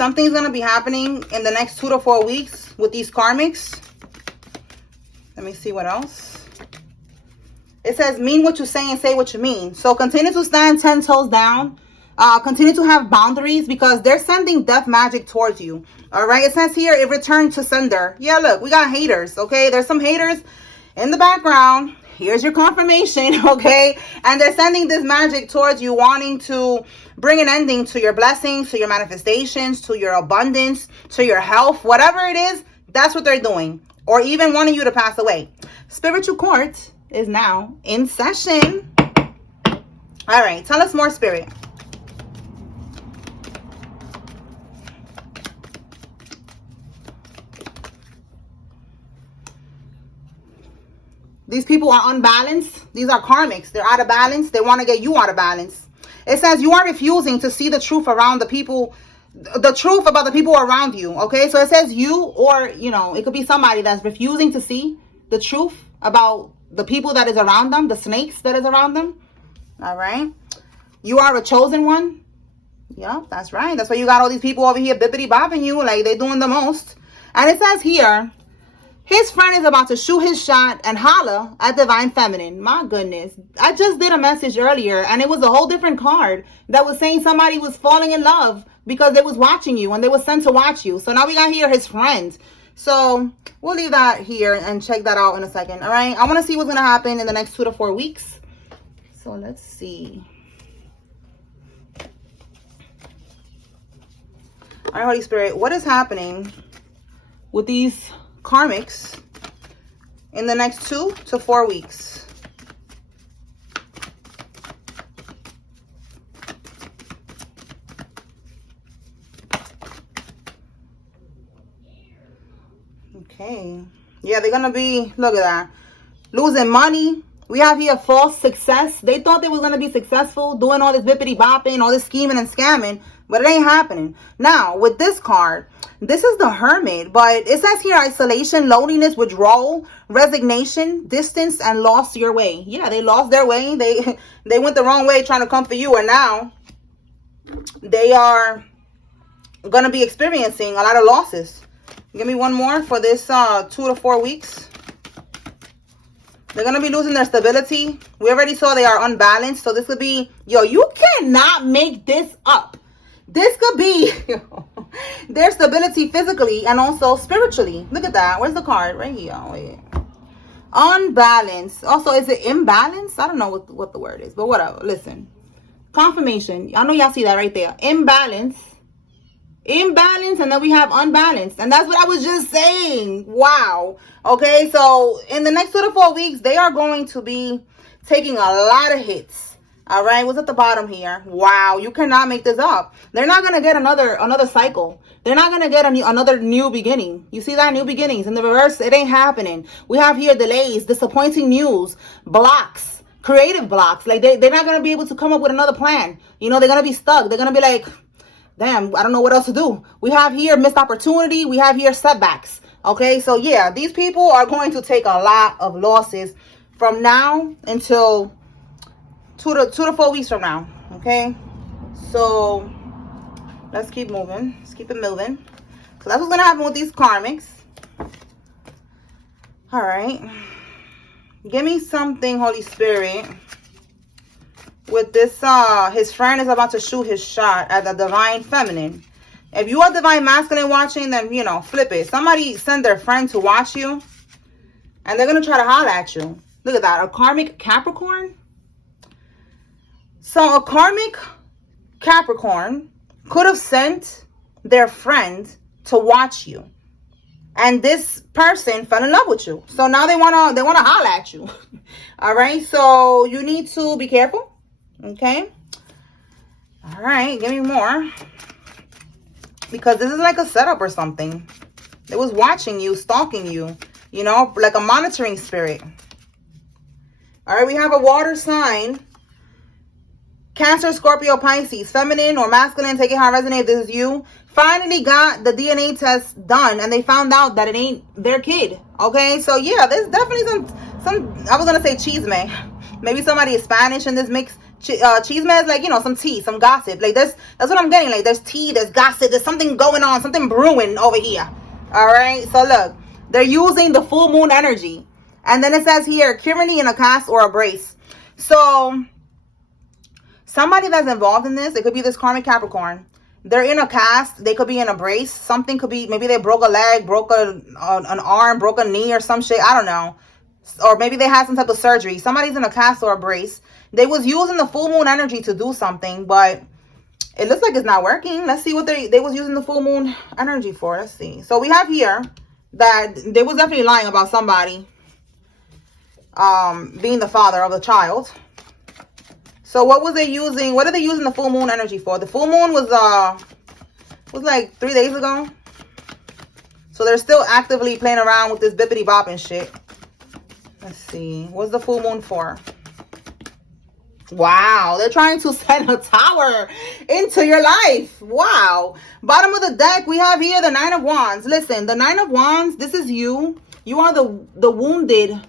Something's going to be happening in the next 2 to 4 weeks with these karmics. Let me see what else. It says, mean what you say and say what you mean. So continue to stand 10 toes down. Continue to have boundaries because they're sending death magic towards you. All right. It says here, it returned to sender. Yeah, look, we got haters. Okay. There's some haters in the background. Here's your confirmation. Okay. And they're sending this magic towards you, wanting to bring an ending to your blessings, to your manifestations, to your abundance, to your health, whatever it is. That's what they're doing. Or even wanting you to pass away. Spiritual court is now in session. All right. Tell us more, Spirit. These people are unbalanced. These are karmics. They're out of balance. They want to get you out of balance. It says you are refusing to see the truth around the people, the truth about the people around you. Okay, so it says you, or, you know, it could be somebody that's refusing to see the truth about the people that is around them, the snakes that is around them. All right. You are a chosen one. Yep, that's right. That's why you got all these people over here bippity bopping you like they're doing the most. And it says here, his friend is about to shoot his shot and holler at Divine Feminine. My goodness. I just did a message earlier and it was a whole different card that was saying somebody was falling in love because they was watching you and they were sent to watch you. So now we got here his friend. So we'll leave that here and check that out in a second. All right. I want to see what's going to happen in the next 2 to 4 weeks. So let's see. All right, Holy Spirit, what is happening with these karmics in the next 2 to 4 weeks? Okay. Yeah, they're gonna be, look at that, losing money. We have here false success. They thought they was gonna be successful doing all this bippity bopping, all this scheming and scamming, but it ain't happening. Now with this card, this is the Hermit, but it says here isolation, loneliness, withdrawal, resignation, distance, and lost your way. Yeah, they lost their way. They went the wrong way trying to come for you, and now they are going to be experiencing a lot of losses. Give me one more for this 2 to 4 weeks. They're going to be losing their stability. We already saw they are unbalanced, so this could be, yo, you cannot make this up. This could be their stability physically and also spiritually. Look at that. Where's the card? Right here. Wait. Unbalanced. Also, is it imbalance? I don't know what the word is, but whatever. Listen. Confirmation. I know y'all see that right there. Imbalance. Imbalance, and then we have unbalanced. And that's what I was just saying. Wow. Okay, so in the next 2 to 4 weeks, they are going to be taking a lot of hits. All right, what's at the bottom here? Wow, you cannot make this up. They're not going to get another cycle. They're not going to get another new beginning. You see that? New beginnings. In the reverse, it ain't happening. We have here delays, disappointing news, blocks, creative blocks. Like they're not going to be able to come up with another plan. You know, they're going to be stuck. They're going to be like, damn, I don't know what else to do. We have here missed opportunity. We have here setbacks. Okay, so yeah, these people are going to take a lot of losses from now until 2 to 4 weeks from now. Okay, so let's keep moving. Let's keep it moving. So that's what's gonna happen with these karmics. All right, give me something, Holy Spirit, with this. His friend is about to shoot his shot at the Divine Feminine. If you are Divine Masculine watching, then, you know, flip it. Somebody send their friend to watch you, and they're gonna try to holler at you. Look at that, a karmic Capricorn. So a karmic Capricorn could have sent their friend to watch you, and this person fell in love with you. So now they wanna holler at you. All right, so you need to be careful. Okay. All right, give me more, because this is like a setup or something. It was watching you, stalking you, you know, like a monitoring spirit. All right, we have a water sign. Cancer, Scorpio, Pisces, feminine or masculine, take it how it resonates. This is you. Finally got the DNA test done, and they found out that it ain't their kid. Okay, so yeah, there's definitely some I was gonna say cheese, man. Maybe somebody is Spanish in this mix. Chisme is like, you know, some tea, some gossip. Like that's what I'm getting. Like there's tea, there's gossip, there's something going on, something brewing over here. All right. So look, they're using the full moon energy. And then it says here, currently in a cast or a brace. So somebody that's involved in this, it could be this karmic Capricorn. They're in a cast. They could be in a brace. Something could be, maybe they broke a leg, broke an arm, broke a knee or some shit. I don't know. Or maybe they had some type of surgery. Somebody's in a cast or a brace. They was using the full moon energy to do something, but it looks like it's not working. Let's see what they was using the full moon energy for. Let's see. So we have here that they was definitely lying about somebody being the father of the child. So what was they using? What are they using the full moon energy for? The full moon was like 3 days ago. So they're still actively playing around with this bippity bop and shit. Let's see. What's the full moon for? Wow, they're trying to send a tower into your life. Wow. Bottom of the deck, we have here the 9 of Wands. Listen, the 9 of Wands, this is you. You are the wounded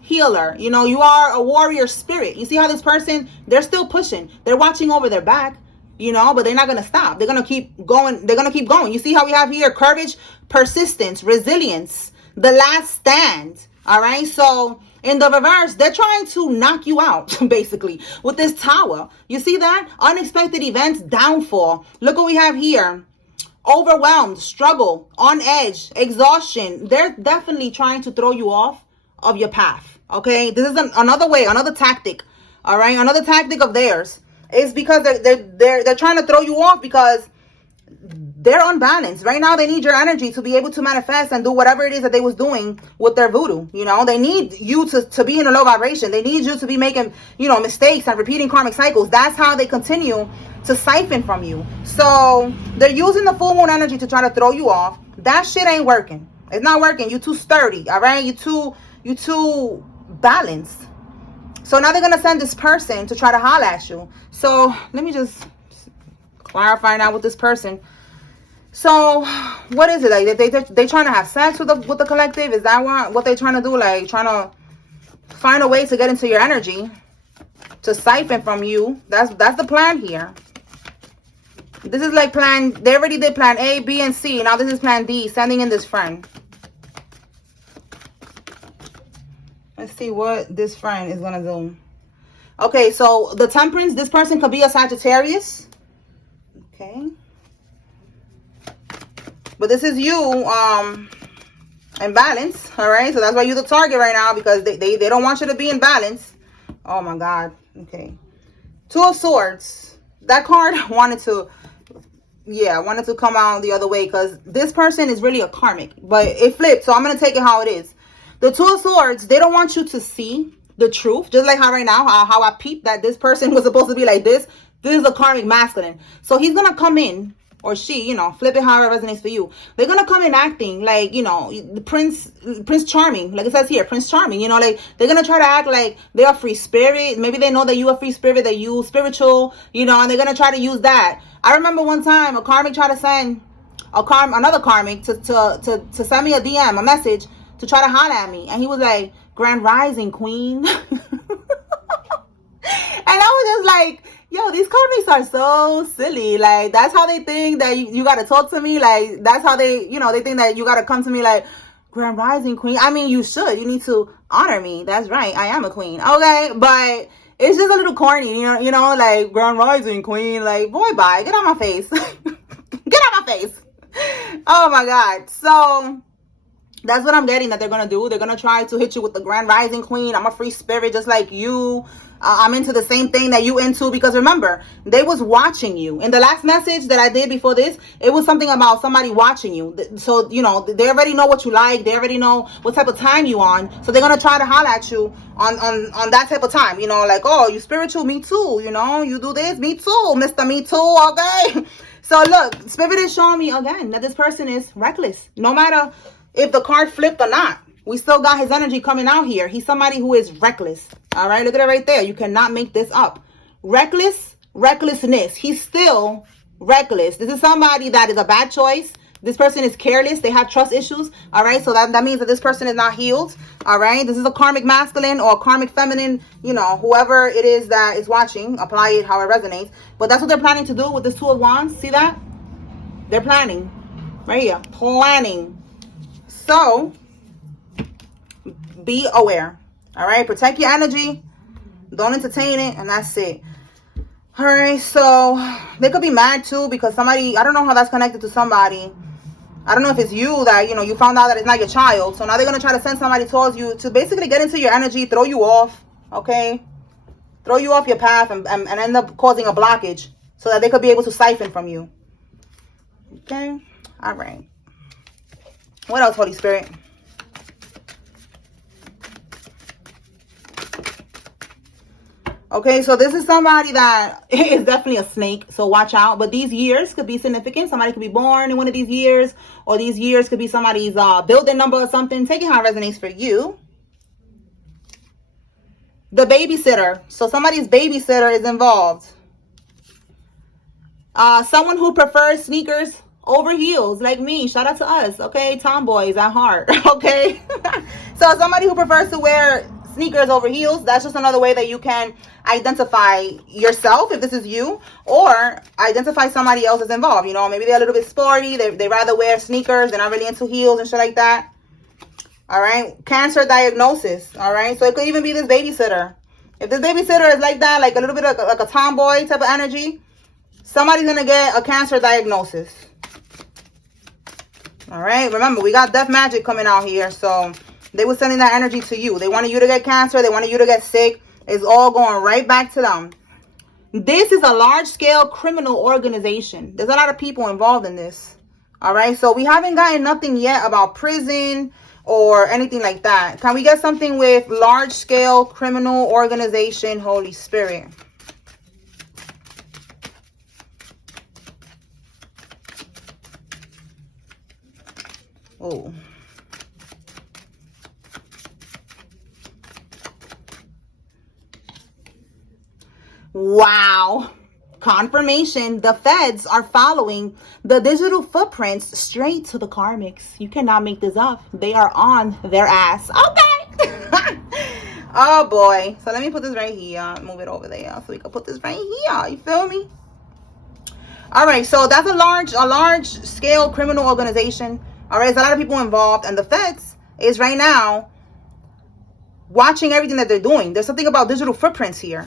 healer. You know, you are a warrior spirit. You see how this person, they're still pushing. They're watching over their back, you know, but they're not going to stop. They're going to keep going. They're going to keep going. You see how we have here courage, persistence, resilience, the last stand. All right. So in the reverse, they're trying to knock you out, basically, with this tower. You see that? Unexpected events, downfall. Look what we have here. Overwhelmed, struggle, on edge, exhaustion. They're definitely trying to throw you off of your path. Okay? This is another way, another tactic. All right? Another tactic of theirs. It's because they're trying to throw you off because they're unbalanced. Right now, they need your energy to be able to manifest and do whatever it is that they was doing with their voodoo. You know, they need you to be in a low vibration. They need you to be making, you know, mistakes and repeating karmic cycles. That's how they continue to siphon from you. So they're using the full moon energy to try to throw you off. That shit ain't working. It's not working. You too sturdy. All right. You too balanced. So now they're going to send this person to try to holler at you. So let me just clarify now with this person. So what is it? Like they trying to have sex with the collective? Is that what they're trying to do? Like trying to find a way to get into your energy, to siphon from you. That's the plan here. This is like plan. They already did plan A, B, and C. Now this is plan D, sending in this friend. Let's see what this friend is gonna do. Okay, so the Temperance. This person could be a Sagittarius. Okay. But this is you in balance, all right? So that's why you're the target right now, because they don't want you to be in balance. Oh, my God. Okay. 2 of Swords. That card wanted to come out the other way, because this person is really a karmic. But it flipped, so I'm going to take it how it is. The 2 of Swords, they don't want you to see the truth. Just like how right now, how I peeped that this person was supposed to be like this. This is a karmic masculine. So he's going to come in. Or she, you know, flip it however it resonates for you. They're going to come in acting like, you know, the Prince Charming. Like it says here, Prince Charming. You know, like they're going to try to act like they're a free spirit. Maybe they know that you're a free spirit, that you spiritual, you know, and they're going to try to use that. I remember one time a karmic tried to send another karmic to send me a DM, a message, to try to holler at me. And he was like, Grand Rising, Queen. And I was just like, yo, these karmics are so silly. Like, that's how they think that you got to talk to me. Like, that's how they, you know, they think that you got to come to me like, Grand Rising Queen. I mean, you should. You need to honor me. That's right. I am a queen. Okay? But it's just a little corny, you know, like, Grand Rising Queen. Like, boy, bye. Get out my face. Get out my face. Oh, my God. So that's what I'm getting that they're going to do. They're going to try to hit you with the Grand Rising Queen. I'm a free spirit just like you. I'm into the same thing that you into, because remember, they was watching you. In the last message that I did before this, it was something about somebody watching you. So, you know, they already know what you like. They already know what type of time you on. So they're going to try to holler at you on that type of time. You know, like, oh, you spiritual, me too. You know, you do this, me too, Mr. Me too, okay? So look, Spirit is showing me again that this person is reckless. No matter if the card flipped or not. We still got his energy coming out here. He's somebody who is reckless. All right, look at it right there. You cannot make this up. Recklessness. He's still reckless. This is somebody that is a bad choice. This person is careless. They have trust issues. All right. So that means that this person is not healed. All right. This is a karmic masculine or karmic feminine, you know, whoever it is that is watching, apply it how it resonates. But that's what they're planning to do with this Two of Wands. See that? They're planning right here. Planning. So be aware. All right. Protect your energy. Don't entertain it. And that's it. All right. So they could be mad too because somebody, I don't know how that's connected to somebody. I don't know if it's you that, you know, you found out that it's not your child. So now they're going to try to send somebody towards you to basically get into your energy, throw you off, okay? Throw you off your path and end up causing a blockage so that they could be able to siphon from you. Okay? All right. What else, Holy Spirit? Okay, so this is somebody that is definitely a snake, so watch out. But these years could be significant. Somebody could be born in one of these years, or these years could be somebody's building number or something. Take it how it resonates for you. The babysitter. So somebody's babysitter is involved. Someone who prefers sneakers over heels, like me. Shout out to us, okay? Tomboys at heart, okay? So somebody who prefers to wear sneakers over heels, that's just another way that you can identify yourself if this is you, or identify somebody else is involved. You know, maybe they're a little bit sporty, they rather wear sneakers, they're not really into heels and shit like that. All right, cancer diagnosis. All right, so it could even be this babysitter. If this babysitter is like that, like a little bit of like a tomboy type of energy, somebody's gonna get a cancer diagnosis. All right, remember, we got death magic coming out here, so they were sending that energy to you. They wanted you to get cancer. They wanted you to get sick. It's all going right back to them. This is a large-scale criminal organization. There's a lot of people involved in this. All right, so we haven't gotten nothing yet about prison or anything like that. Can we get something with large-scale criminal organization, Holy Spirit? Oh. Wow. Confirmation. The feds are following the digital footprints straight to the Karmics. You cannot make this up. They are on their ass. Okay. Oh boy. So let me put this right here. Move it over there so we can put this right here. You feel me? All right. So that's a large scale criminal organization. All right. There's a lot of people involved, and the feds is right now watching everything that they're doing. There's something about digital footprints here.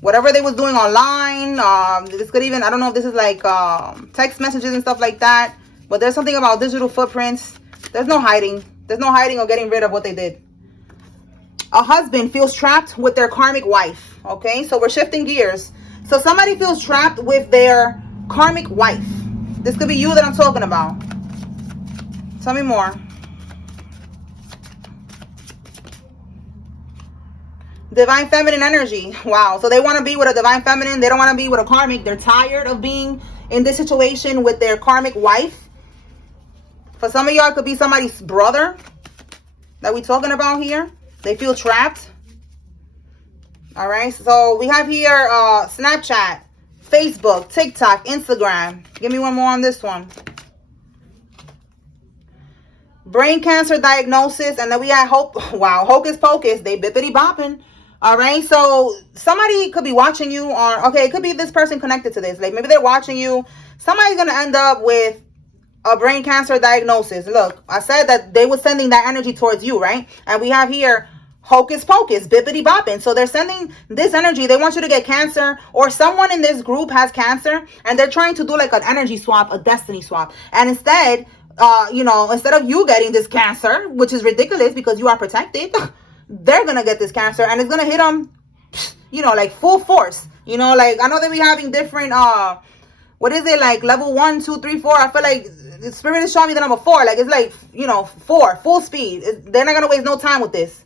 Whatever they was doing online, this could even, I don't know if this is like text messages and stuff like that, but there's something about digital footprints. There's no hiding. There's no hiding or getting rid of what they did. A husband feels trapped with their karmic wife. Okay, so we're shifting gears. So somebody feels trapped with their karmic wife. This could be you that I'm talking about. Tell me more. Divine feminine energy. Wow. So they want to be with a divine feminine. They don't want to be with a karmic. They're tired of being in this situation with their karmic wife. For some of y'all, it could be somebody's brother that we're talking about here. They feel trapped. All right. So we have here Snapchat, Facebook, TikTok, Instagram. Give me one more on this one. Brain cancer diagnosis. And then we had hope. Wow. Hocus pocus. They bippity bopping. All right, so somebody could be watching you on, okay, it could be this person connected to this. Like maybe they're watching you. Somebody's going to end up with a brain cancer diagnosis. Look, I said that they were sending that energy towards you, right? And we have here hocus pocus, bippity bopping. So they're sending this energy. They want you to get cancer, or someone in this group has cancer and they're trying to do like an energy swap, a destiny swap. And instead, you know, instead of you getting this cancer, which is ridiculous because you are protected, they're going to get this cancer and it's going to hit them, you know, like full force. You know, like I know that we're having different, what is it, like level 1, 2, 3, 4. I feel like the spirit is showing me the number 4. Like it's like, you know, 4, full speed. They're not going to waste no time with this.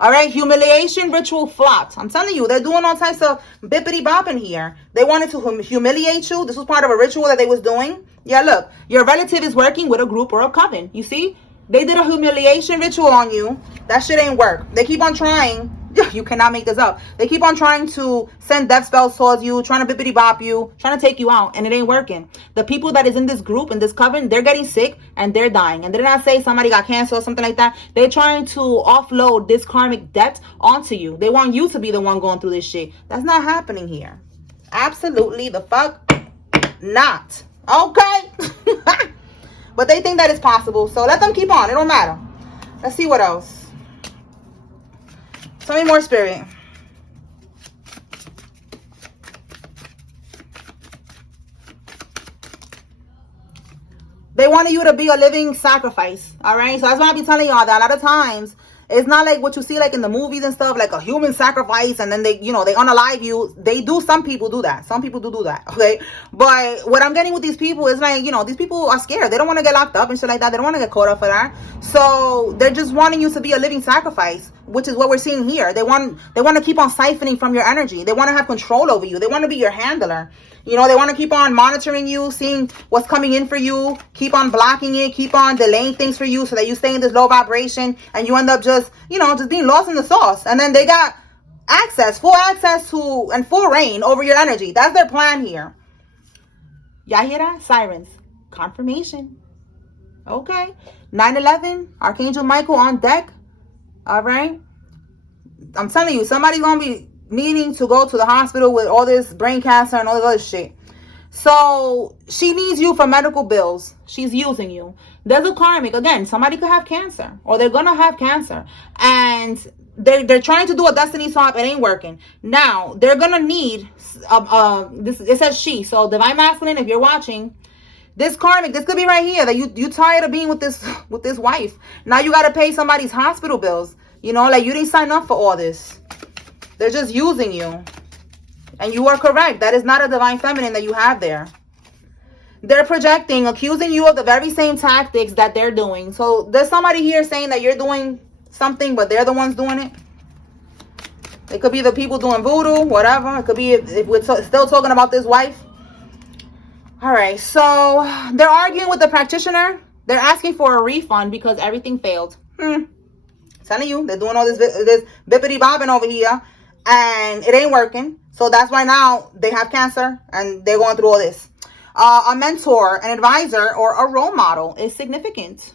All right. Humiliation ritual flopped. I'm telling you, they're doing all types of bippity bopping here. They wanted to humiliate you. This was part of a ritual that they was doing. Yeah, look, your relative is working with a group or a coven. You see? They did a humiliation ritual on you. That shit ain't work. They keep on trying. You cannot make this up. They keep on trying to send death spells towards you, trying to bippity bop you, trying to take you out, and it ain't working. The people that is in this group, in this coven, they're getting sick and they're dying. And they're not saying somebody got cancer or something like that. They're trying to offload this karmic debt onto you. They want you to be the one going through this shit. That's not happening here. Absolutely the fuck not. Okay? But they think that it's possible. So let them keep on. It don't matter. Let's see what else. Tell me more, Spirit. They wanted you to be a living sacrifice. All right. So that's why I be telling y'all that a lot of times it's not like what you see like in the movies and stuff, like a human sacrifice, and then they, you know, they unalive you. They do. Some people do that. Some people do that. Okay. But what I'm getting with these people is like, you know, these people are scared. They don't want to get locked up and shit like that. They don't want to get caught up for that. So they're just wanting you to be a living sacrifice, which is what we're seeing here. They want to keep on siphoning from your energy. They want to have control over you. They want to be your handler. You know, they want to keep on monitoring you, seeing what's coming in for you, keep on blocking it, keep on delaying things for you so that you stay in this low vibration and you end up just, you know, just being lost in the sauce. And then they got full access to, and full reign over your energy. That's their plan here. Y'all hear that? Sirens. Confirmation. Okay. 9/11, Archangel Michael on deck. All right. I'm telling you, somebody's going to be needing to go to the hospital with all this brain cancer and all this other shit. So she needs you for medical bills. She's using you. There's a karmic. Again, somebody could have cancer, or they're gonna have cancer, and they're trying to do a destiny swap. It ain't working. Now they're gonna need this. It says she. So divine masculine, if you're watching, this karmic, this could be right here that you tired of being with this wife. Now you got to pay somebody's hospital bills. You know, like you didn't sign up for all this. They're just using you. And you are correct. That is not a divine feminine that you have there. They're projecting, accusing you of the very same tactics that they're doing. So there's somebody here saying that you're doing something, but they're the ones doing it. It could be the people doing voodoo, whatever. It could be if we're still talking about this wife. All right. So they're arguing with the practitioner. They're asking for a refund because everything failed. Telling you, they're doing all this bippity bobbing over here. And it ain't working. So that's why now they have cancer and they're going through all this. A mentor, an advisor, or a role model is significant.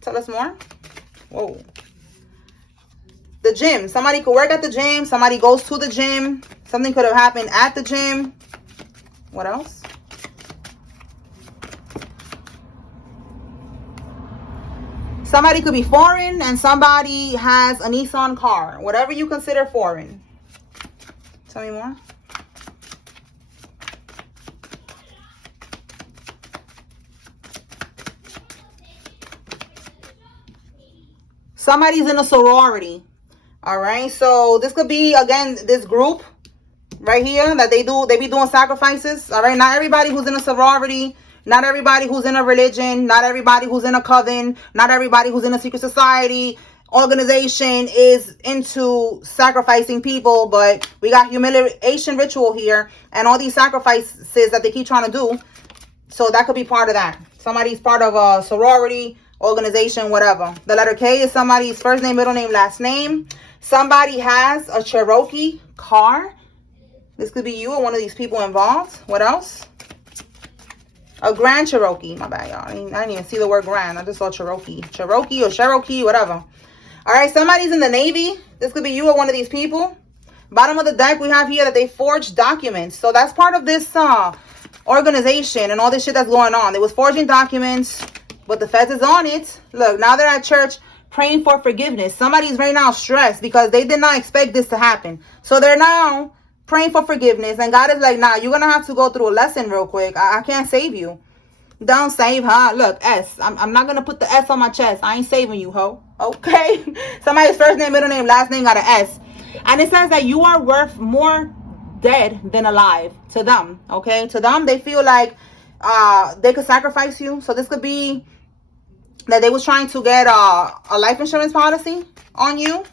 Tell us more. Whoa. The gym. Somebody could work at the gym. Somebody goes to the gym. Something could have happened at the gym. What else? Somebody could be foreign and somebody has a Nissan car. Whatever you consider foreign. Tell me more. Somebody's in a sorority. All right. So this could be, again, this group right here that they be doing sacrifices. All right. Not everybody who's in a sorority. Not everybody who's in a religion, not everybody who's in a coven, not everybody who's in a secret society, organization is into sacrificing people, but we got humiliation ritual here and all these sacrifices that they keep trying to do. So that could be part of that. Somebody's part of a sorority, organization, whatever. The letter K is somebody's first name, middle name, last name. Somebody has a Cherokee car. This could be you or one of these people involved. What else? A Grand Cherokee. My bad, y'all. I didn't even see the word grand. I just saw Cherokee. Cherokee or Cherokee, whatever. All right, somebody's in the Navy. This could be you or one of these people. Bottom of the deck, we have here that they forged documents. So that's part of this organization and all this shit that's going on. They was forging documents, but the feds is on it. Look, now they're at church praying for forgiveness. Somebody's right now stressed because they did not expect this to happen. So they're now praying for forgiveness, and God is like, nah, you're gonna have to go through a lesson real quick. I can't save you. Don't save her. Look, S. I'm not gonna put the S on my chest. I ain't saving you, ho. Okay. Somebody's first name, middle name, last name got an S, and it says that you are worth more dead than alive to them. Okay, to them they feel like they could sacrifice you. So this could be that they was trying to get a life insurance policy on you.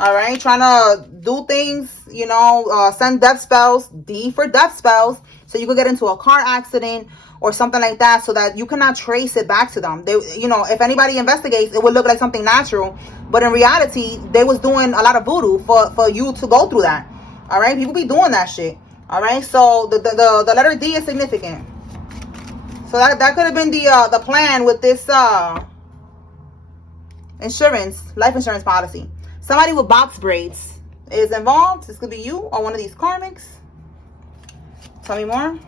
All right, trying to do things, you know, send death spells, D for death spells, so you could get into a car accident or something like that, so that you cannot trace it back to them. They, you know, if anybody investigates, it would look like something natural, but in reality, they was doing a lot of voodoo for you to go through that. All right, people be doing that shit. All right, so the letter D is significant. So that could have been the plan with this life insurance policy. Somebody with box braids is involved. This could be you or one of these karmics. Tell me more.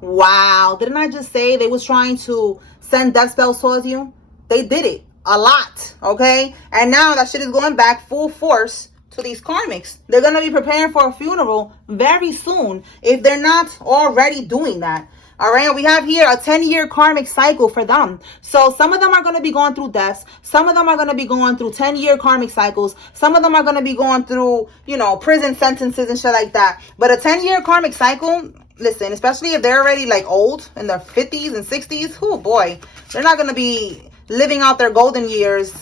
Wow, didn't I just say they was trying to send death spells towards you? They did it a lot, okay? And now that shit is going back full force to these karmics. They're going to be preparing for a funeral very soon if they're not already doing that. All right, we have here a 10-year karmic cycle for them. So some of them are going to be going through deaths. Some of them are going to be going through 10-year karmic cycles. Some of them are going to be going through, you know, prison sentences and shit like that. But a 10-year karmic cycle, listen, especially if they're already like old in their 50s and 60s, oh boy, they're not going to be living out their golden years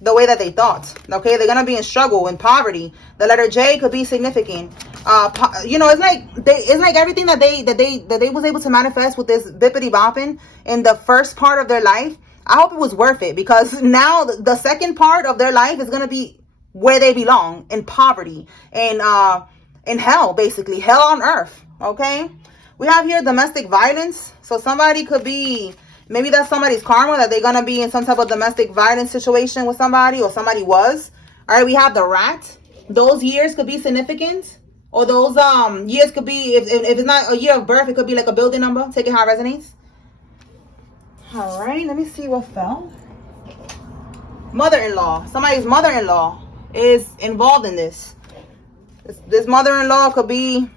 the way that they thought. Okay, they're gonna be in struggle, in poverty. The letter J could be significant. You know, it's like everything that they was able to manifest with this bippity bopping in the first part of their life. I hope it was worth it, because now the second part of their life is gonna be where they belong, in poverty and in hell, basically hell on earth. Okay, we have here domestic violence. So somebody could be, maybe that's somebody's karma, that they're going to be in some type of domestic violence situation with somebody, or somebody was. All right, we have the rat. Those years could be significant, or those years could be, if it's not a year of birth, it could be like a building number. Take it how it resonates. All right, let me see what fell. Mother-in-law. Somebody's mother-in-law is involved in this. This mother-in-law could be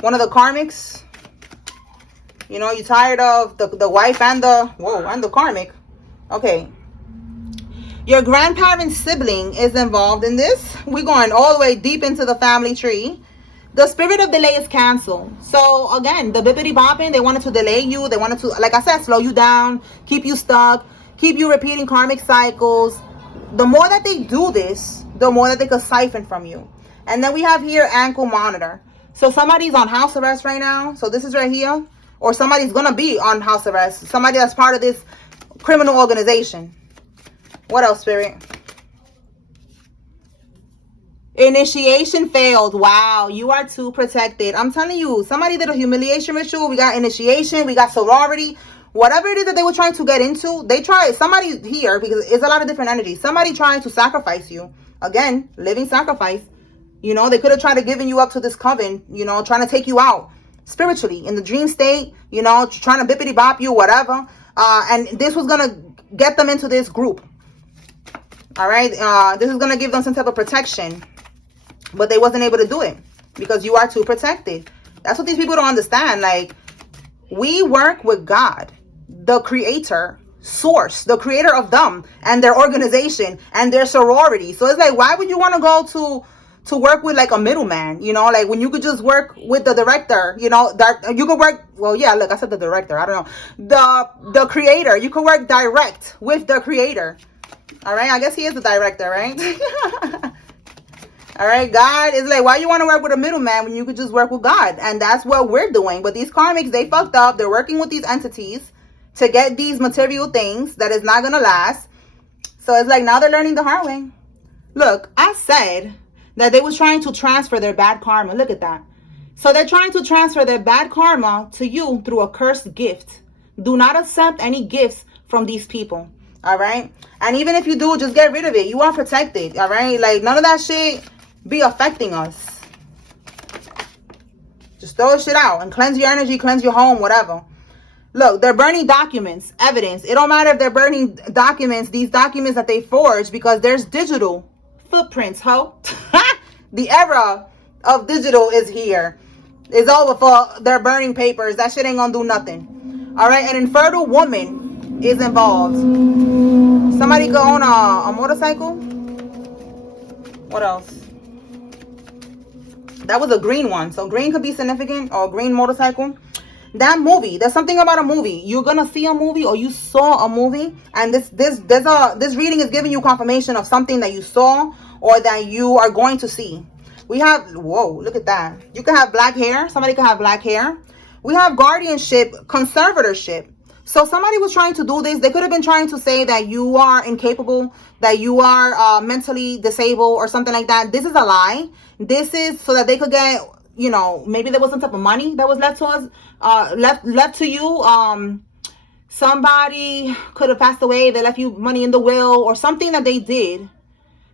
one of the karmics. You know, you're tired of the wife and the karmic. Okay. Your grandparent's sibling is involved in this. We're going all the way deep into the family tree. The spirit of delay is canceled. So again, the bippity bopping, they wanted to delay you. They wanted to, like I said, slow you down, keep you stuck, keep you repeating karmic cycles. The more that they do this, the more that they could siphon from you. And then we have here ankle monitor. So somebody's on house arrest right now. So this is right here. Or somebody's going to be on house arrest. Somebody that's part of this criminal organization. What else, Spirit? Initiation failed. Wow, you are too protected. I'm telling you, somebody did a humiliation ritual. We got initiation. We got sorority. Whatever it is that they were trying to get into, they tried. Somebody here, because it's a lot of different energies. Somebody trying to sacrifice you. Again, living sacrifice. You know, they could have tried to giving you up to this coven, you know, trying to take you out spiritually in the dream state, you know, trying to bippity bop you, whatever. And this was going to get them into this group. All right. This is going to give them some type of protection, but they wasn't able to do it because you are too protected. That's what these people don't understand. Like, we work with God, the creator, source, the creator of them and their organization and their sorority. So it's like, why would you want to go to work with like a middleman, you know, like when you could just work with the director, you know, that you could work, well, yeah, look, I said the director, I don't know, the creator, you could work direct with the creator. All right, I guess he is the director, right? All right, God is like, why you want to work with a middleman when you could just work with God? And that's what we're doing. But these karmics, they fucked up. They're working with these entities to get these material things that is not gonna last. So it's like now they're learning the hard way. Look, I said that they was trying to transfer their bad karma. Look at that. So they're trying to transfer their bad karma to you through a cursed gift. Do not accept any gifts from these people. All right. And even if you do, just get rid of it. You are protected. All right. Like none of that shit be affecting us. Just throw shit out and cleanse your energy, cleanse your home, whatever. Look, they're burning documents, evidence. It don't matter if they're burning documents, these documents that they forged, because there's digital footprints, ho. The era of digital is here. It's over for their burning papers. That shit ain't gonna do nothing. All right, an infertile woman is involved. Somebody go on a motorcycle. What else? That was a green one. So green could be significant, or a green motorcycle. That movie, there's something about a movie. You're gonna see a movie, or you saw a movie, and this reading is giving you confirmation of something that you saw or that you are going to see. We have, whoa, look at that. You can have black hair. Somebody can have black hair. We have guardianship, conservatorship. So somebody was trying to do this. They could have been trying to say that you are incapable, that you are mentally disabled or something like that. This is a lie. This is so that they could get, you know, maybe there was some type of money that was left to us, left to you. Somebody could have passed away. They left you money in the will or something that they did.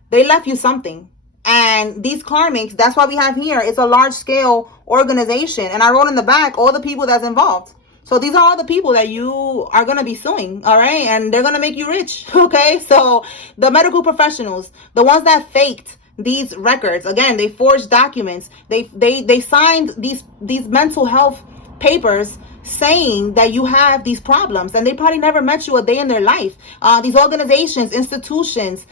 They left you something. And these karmics, that's why we have here, it's a large scale organization. And I wrote in the back all the people that's involved. So these are all the people that you are going to be suing, all right? And they're going to make you rich, okay? So the medical professionals, the ones that faked these records, again, they forged documents. They signed these mental health papers saying that you have these problems, and they probably never met you a day in their life. These organizations, institutions,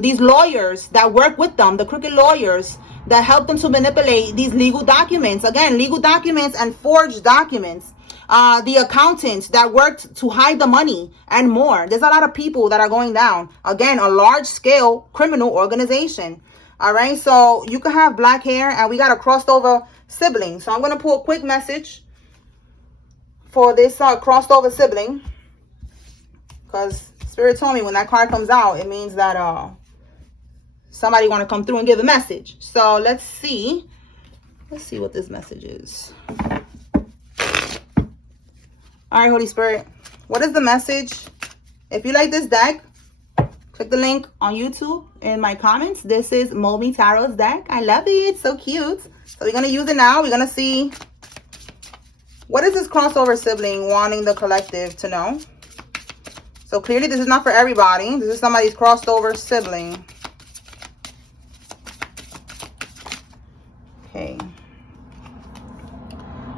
these lawyers that work with them, the crooked lawyers that help them to manipulate these legal documents. Again, legal documents and forged documents. The accountants that worked to hide the money and more. There's a lot of people that are going down. Again, a large scale criminal organization. All right, so you can have black hair, and we got a crossed over sibling. So I'm going to pull a quick message for this crossed over sibling, because Spirit told me when that card comes out, it means that somebody want to come through and give a message. So let's see what this message is. All right, Holy Spirit, what is the message? If you like this deck, click the link on YouTube in my comments. This is Momi Tarot's deck. I love it. It's so cute. So we're going to use it now. We're going to see, what is this crossover sibling wanting the collective to know? So clearly this is not for everybody. This is somebody's crossed over sibling. Okay.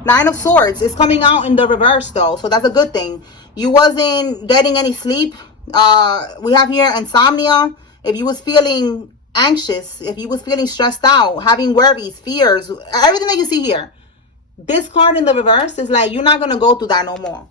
Nine of Swords is coming out in the reverse though, so that's a good thing. You wasn't getting any sleep. We have here insomnia. If you was feeling anxious, if you was feeling stressed out, having worries, fears, everything that you see here, this card in the reverse is like, you're not going to go through that no more.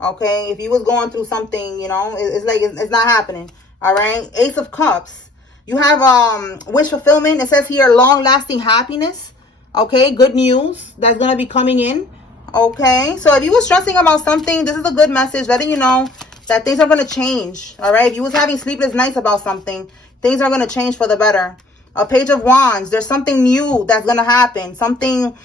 Okay, if you was going through something, you know, it's like it's not happening. All right, Ace of Cups. You have wish fulfillment. It says here long-lasting happiness. Okay, good news that's going to be coming in. Okay, so if you were stressing about something, this is a good message letting you know that things are going to change. All right, if you was having sleepless nights about something, things are going to change for the better. A Page of Wands. There's something new that's going to happen. Something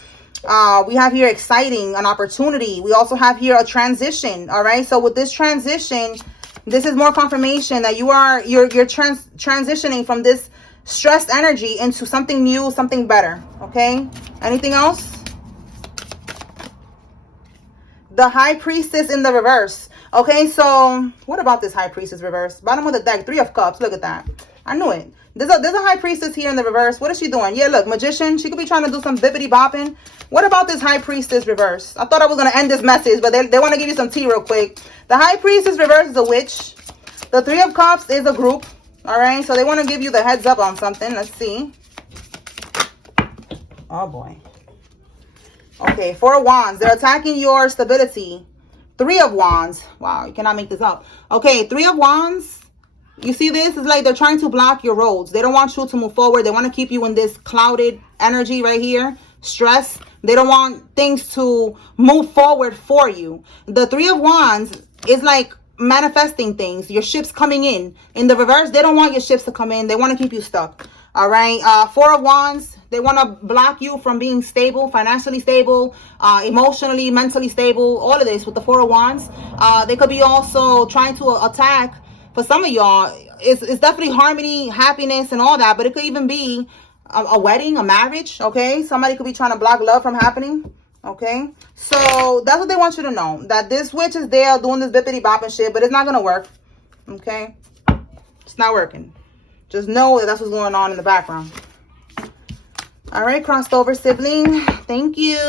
we have here exciting, an opportunity. We also have here a transition. All right, so with this transition, this is more confirmation that you're transitioning from this stressed energy into something new, something better. Okay, anything else? The High Priestess in the reverse. Okay, so what about this High Priestess reverse? Bottom of the deck, Three of Cups. Look at that. I knew it. There's a High Priestess here in the reverse. What is she doing? Yeah, look, Magician. She could be trying to do some bippity bopping. What about this High Priestess reverse? I thought I was going to end this message, but they want to give you some tea real quick. The High Priestess reverse is a witch. The Three of Cups is a group. All right, so they want to give you the heads up on something. Let's see. Oh, boy. Okay, Four of Wands. They're attacking your stability. Three of Wands. Wow, you cannot make this up. Okay, Three of Wands. You see this? It's like they're trying to block your roads. They don't want you to move forward. They want to keep you in this clouded energy right here. Stress. They don't want things to move forward for you. The Three of Wands is like manifesting things. Your ships coming in. In the reverse, they don't want your ships to come in. They want to keep you stuck. All right. Four of Wands. They want to block you from being stable, financially stable, emotionally, mentally stable. All of this with the Four of Wands. They could be also trying to attack. For some of y'all, it's definitely harmony, happiness, and all that. But it could even be a wedding, a marriage, okay? Somebody could be trying to block love from happening, okay? So that's what they want you to know. That this witch is there doing this bippity bopping shit, but it's not going to work, okay? It's not working. Just know that that's what's going on in the background. All right, crossed over sibling. Thank you.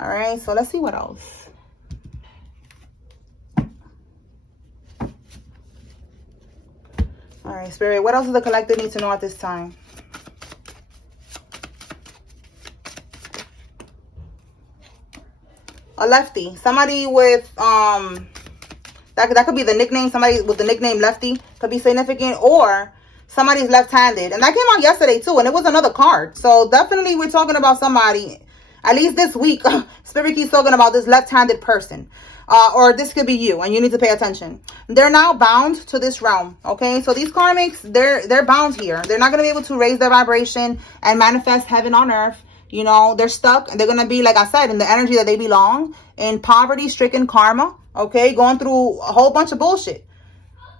All right, so let's see what else. All right, Spirit, what else does the collective need to know at this time? A lefty. Somebody with, that could be the nickname. Somebody with the nickname Lefty could be significant, or somebody's left-handed. And that came out yesterday too, and it was another card. So definitely we're talking about somebody, at least this week, Spirit keeps talking about this left-handed person. Or this could be you, and you need to pay attention. They're now bound to this realm, okay? So these karmics, they're bound here. They're not going to be able to raise their vibration and manifest heaven on earth. You know, they're stuck. They're going to be, like I said, in the energy that they belong, in poverty-stricken karma, okay? Going through a whole bunch of bullshit.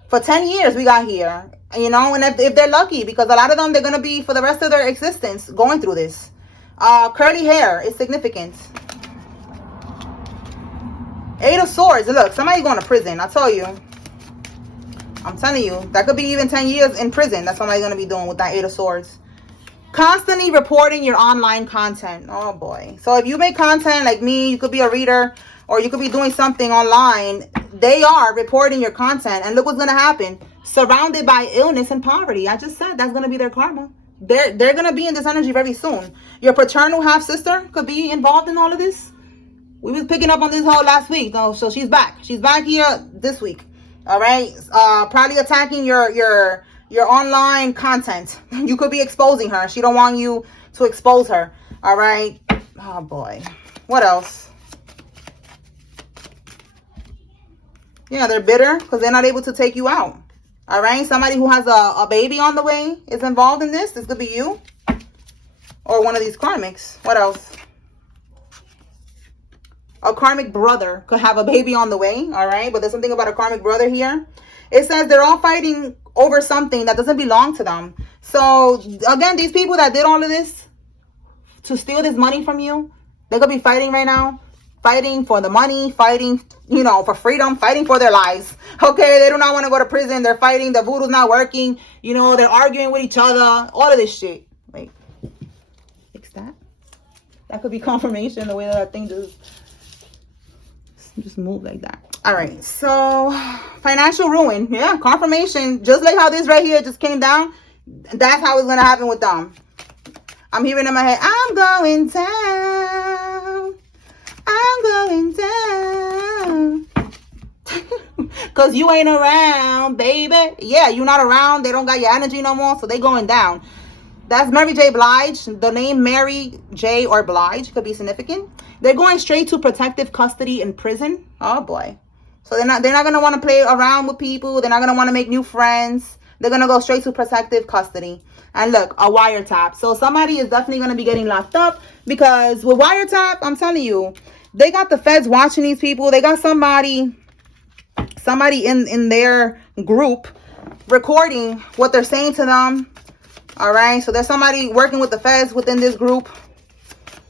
For 10 years we got here, you know, and if they're lucky, because a lot of them, they're going to be, for the rest of their existence, going through this. Curly hair is significant. 8 of Swords. Look, somebody's going to prison. I tell you. I'm telling you. That could be even 10 years in prison. That's somebody's going to be doing with that 8 of Swords. Constantly reporting your online content. Oh, boy. So if you make content like me, you could be a reader, or you could be doing something online. They are reporting your content. And look what's going to happen. Surrounded by illness and poverty. I just said that's going to be their karma. They're going to be in this energy very soon. Your paternal half-sister could be involved in all of this. We was picking up on this whole last week. Oh, so she's back. She's back here this week. All right. Probably attacking your online content. You could be exposing her. She don't want you to expose her. All right. Oh boy. What else? Yeah, they're bitter because they're not able to take you out. All right. Somebody who has a baby on the way is involved in this. This could be you or one of these karmics. What else? A karmic brother could have a baby on the way, all right? But there's something about a karmic brother here. It says they're all fighting over something that doesn't belong to them. So, again, these people that did all of this to steal this money from you, they could be fighting right now. Fighting for the money, fighting, you know, for freedom, fighting for their lives. Okay, they do not want to go to prison. They're fighting. The voodoo's not working. You know, they're arguing with each other. All of this shit. Wait. Fix that. That could be confirmation, the way that thing just move like that. All right, so financial ruin. Yeah, confirmation. Just like how this right here just came down. That's how it's going to happen with them. I'm hearing in my head, I'm going down. I'm going down. Because you ain't around, baby. Yeah, you're not around. They don't got your energy no more, so they going down. That's Mary J. Blige. The name Mary J. or Blige could be significant. They're going straight to protective custody in prison. Oh, boy. So they're not going to want to play around with people. They're not going to want to make new friends. They're going to go straight to protective custody. And look, a wiretap. So somebody is definitely going to be getting locked up, because with wiretap, I'm telling you, they got the feds watching these people. They got somebody in their group recording what they're saying to them. All right. So there's somebody working with the feds within this group.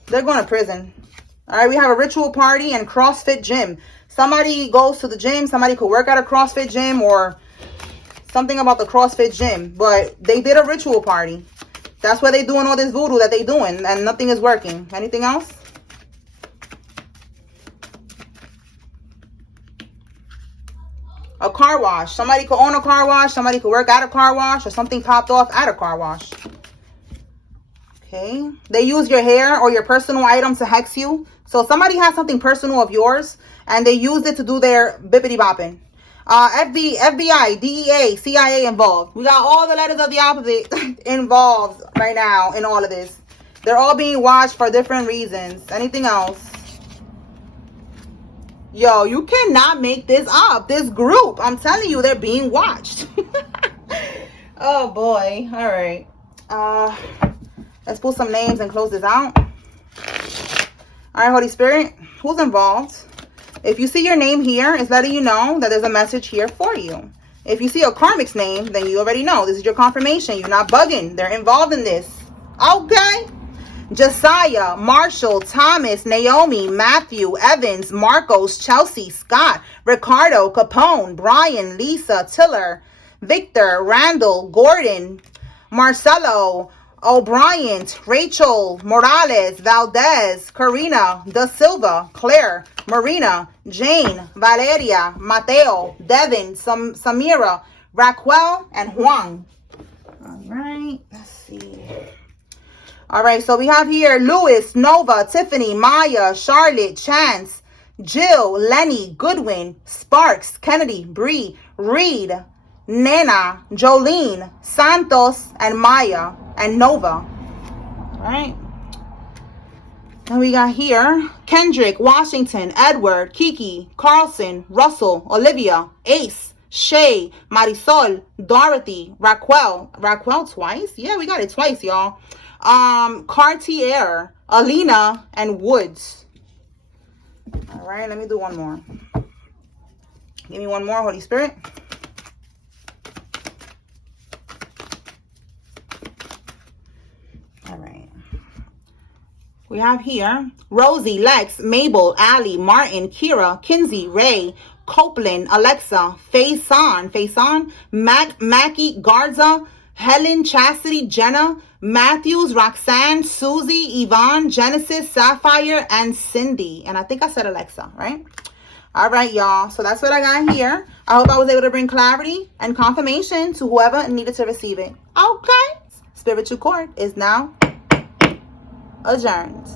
They're going to prison. All right, we have a ritual party and CrossFit gym. Somebody goes to the gym. Somebody could work at a CrossFit gym or something about the CrossFit gym. But they did a ritual party. That's why they're doing all this voodoo that they're doing, and nothing is working. Anything else? A car wash. Somebody could own a car wash. Somebody could work at a car wash, or something topped off at a car wash. Okay. They use your hair or your personal items to hex you. So somebody has something personal of yours, and they used it to do their bippity bopping. FBI, DEA, CIA involved. We got all the letters of the alphabet involved right now in all of this. They're all being watched for different reasons. Anything else? Yo, you cannot make this up. This group, I'm telling you, they're being watched. Oh, boy. All right. Let's pull some names and close this out. All right, Holy Spirit, who's involved? If you see your name here, it's letting you know that there's a message here for you. If you see a Karmic's name, then you already know. This is your confirmation. You're not bugging. They're involved in this. Okay. Josiah, Marshall, Thomas, Naomi, Matthew, Evans, Marcos, Chelsea, Scott, Ricardo, Capone, Brian, Lisa, Tiller, Victor, Randall, Gordon, Marcelo, O'Brien, Rachel, Morales, Valdez, Karina, Da Silva, Claire, Marina, Jane, Valeria, Mateo, Devin, Samira, Raquel, and Juan. All right, let's see. All right, so we have here Louis, Nova, Tiffany, Maya, Charlotte, Chance, Jill, Lenny, Goodwin, Sparks, Kennedy, Bree, Reed, Nana, Jolene, Santos, and Maya, and Nova. All right. Then we got here Kendrick, Washington, Edward, Kiki, Carlson, Russell, Olivia, Ace, Shay, Marisol, Dorothy, Raquel twice? Yeah, we got it twice, y'all. Cartier, Alina, and Woods. All right, let me do one more. Give me one more, Holy Spirit. All right. We have here Rosie, Lex, Mabel, Allie, Martin, Kira, Kinsey, Ray, Copeland, Alexa, Faison, Mackie, Garza, Helen, Chastity, Jenna, Matthews, Roxanne, Susie, Yvonne, Genesis, Sapphire, and Cindy. And I think I said Alexa, right? All right, y'all. So that's what I got here. I hope I was able to bring clarity and confirmation to whoever needed to receive it. Okay. Spiritual court is now adjourned.